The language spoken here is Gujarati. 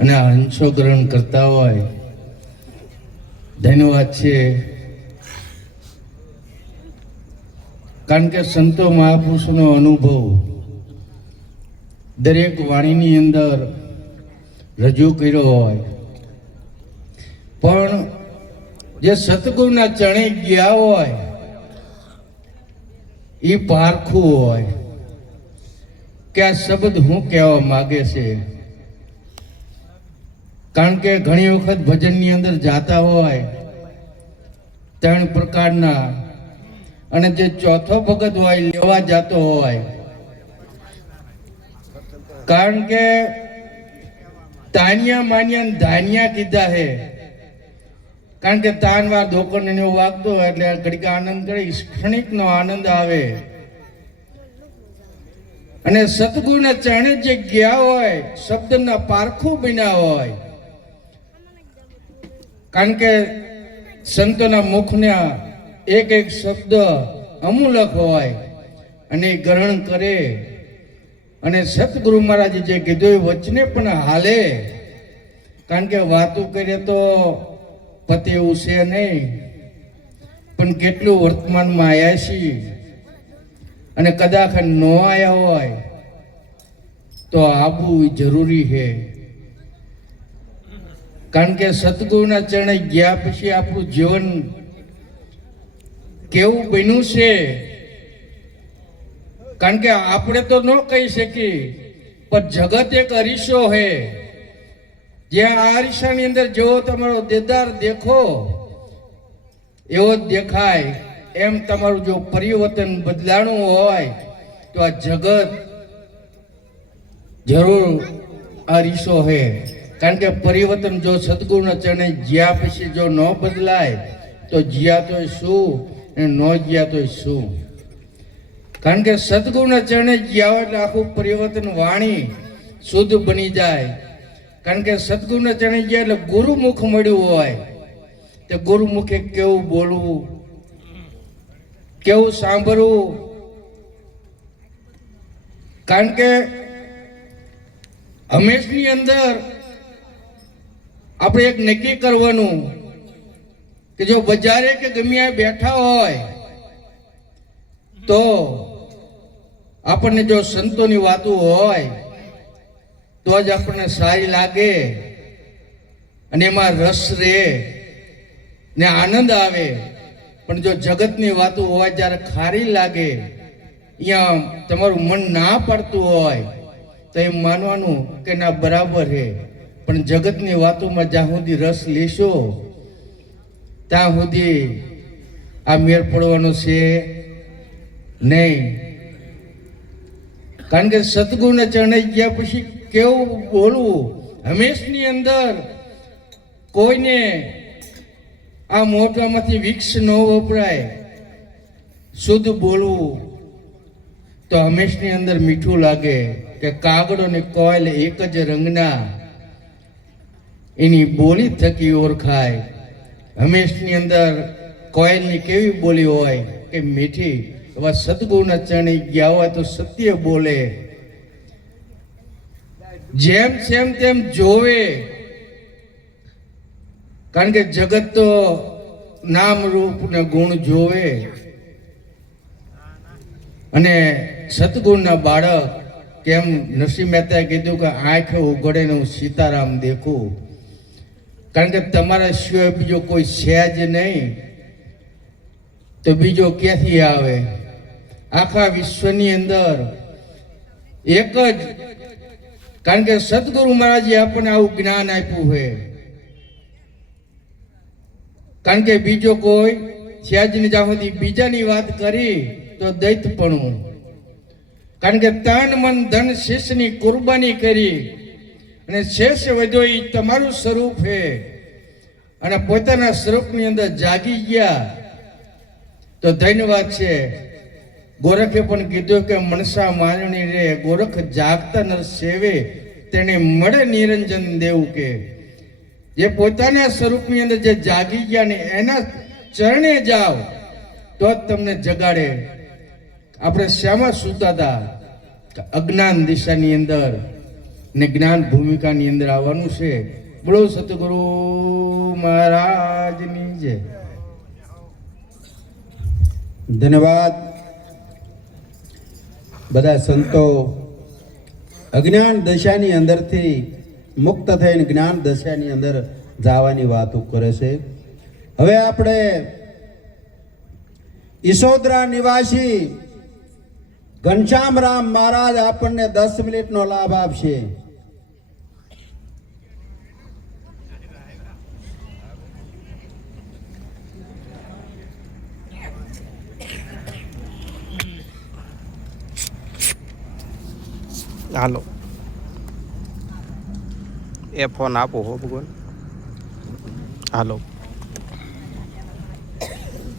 અને અંશોગ્રહણ કરતા હોય, ધન્યવાદ છે. કારણ કે સંતો મહાપુરુષોનો અનુભવ દરેક વાણીની અંદર રજૂ કર્યો હોય, પણ જે સતગુરુના ચરણે ગયા હોય એ પારખું હોય કે આ શબ્દ હું કહેવા માગે છે. કારણ કે ઘણી વખત ભજનની અંદર જાતા હોય 3 પ્રકારના, અને જે ચોથો ભગત હોય લેવા જતો હોય. કારણ કે તાનિયા માન્યા ધાન્યા કીધા હે. કારણ કે તાનવાર ધોકણ ને વાગતો હોય એટલે ઘડીક આનંદ કરે, ક્ષણિકનો આનંદ આવે. અને સતગુરુના ચરણે જે ગયા હોય શબ્દના પારખું બન્યા હોય. કારણ કે સંતોના મુખના એક એક શબ્દ અમૂલક હોય અને ગ્રહણ કરે. અને સતગુરુ મહારાજે જે કીધું એ વચને પણ હાલે. કારણ કે વાતો કરે તો પતે એવું છે નહીં, પણ કેટલું વર્તમાનમાં આવ્યા છીએ અને કદાચ ન આવ્યા હોય તો આવવું જરૂરી છે. કારણ કે સતગુરુના ચરણે ગયા પછી આપણું જીવન કેવું બન્યું છે. કારણ કે આપણે તો ન કહી શકીએ, પણ જગત એક અરીસો છે. જે આ અરીસાની અંદર જેવો તમારો દેદાર દેખો એવો જ દેખાય. એમ તમારું જો પરિવર્તન બદલાણું હોય તો આ જગત જરૂર અરીસો છે. કારણ કે પરિવર્તન જો સદગુરુના ચરણે જ્યાં પછી જો ન બદલાય તો જ્યાં તો શું અને ન જ્યાં તો શું. કારણ કે સદગુરુના ચરણે જ્યાં હોય એટલે આખું પરિવર્તન વાણી શુદ્ધ બની જાય. કારણ કે સદગુરુના ચરણે ગયા એટલે ગુરુમુખ મળ્યું હોય તો ગુરુમુખે કેવું બોલવું, કેવું સાંભળવું. કારણ કે હંમેશની અંદર આપણે એક નક્કી કરવાનું કે જો બજારે કે ગમે બેઠા હોય તો આપણને જો સંતોની વાતો હોય તો જ આપણને સારી લાગે અને એમાં રસ રહે ને આનંદ આવે. પણ જો જગતની વાતો હોય જ્યારે ખારી લાગે, અહીંયા તમારું મન ના પડતું હોય તો એમ માનવાનું કે ના બરાબર છે. પણ જગતની વાતોમાં જ્યાં સુધી રસ લેશો ત્યાં સુધી આ મેળ પડવાનો છે નહીં. કારણ કે સદગુરુના ચરણે ગયા પછી કેવું બોલવું. હંમેશની અંદર કોઈને આ મોઢામાંથી વિક્ષ ન વપરાય, શુદ્ધ બોલવું તો હંમેશની અંદર મીઠું લાગે. કે કાગડો ને કોયલ એક જ રંગના, એની બોલી થકી ઓળખાય. હંમેશની અંદર કોયલની કેવી બોલી હોય કે મીઠી. એવા સદગુરુના ચરણે ગયા હોય તો સત્ય બોલે. જેમ જેમ તેમ જોવે. કારણ કે જગત તો નામ રૂપ ને ગુણ જોવે. અને સતગુરુના બાળક કેમ નરસિંહ મહેતાએ કીધું કે આંખ ઉઘડે ને હું સીતારામ દેખું. કારણ કે તમારા સિવાય બીજો કોઈ છે જ નહીં તો બીજો ક્યાંથી આવે. આખા વિશ્વની અંદર એક જ. કારણ કે સદગુરુ મહારાજે આપણને આવું જ્ઞાન આપ્યું છે. કારણ કે બીજો કોઈ સ્યાજની જ્યાં સુધી બીજાની વાત કરી તો દૈતપણું. કારણ કે તન મન ધન શેષની કુરબાની કરી અને શેષ વધ્યો એ તમારું સ્વરૂપ છે. અને પોતાના સ્વરૂપની અંદર જાગી ગયા તો ધન્યવાદ છે. ગોરખે પણ કીધું કે મનસા મારણી રે ગોરખ જાગતા નર સેવે તેને મળે નિરંજન દેવ. કે જે પોતાના સ્વરૂપની અંદર જે જાગી ગયા ને એના ચરણે જાઓ તો જ તમને જગાડે. આપણે શ્યામાં સૂતા હતા અજ્ઞાન દિશાની અંદર ને જ્ઞાન ભૂમિકાની અંદર આવવાનું છે. બોલો સતગુરુ મહારાજની જય. ધન્યવાદ. બધા સંતો અજ્ઞાન દશાની અંદરથી મુક્ત થઈને જ્ઞાન દશાની અંદર જવાની વાતો કરે છે. હવે આપણે ઈસોદરા નિવાસી ઘનશ્યામરામ મહારાજ આપણને 10 મિનિટનો લાભ આપશે. હાલો એ ફોન આપો હો ભગવાન. હાલો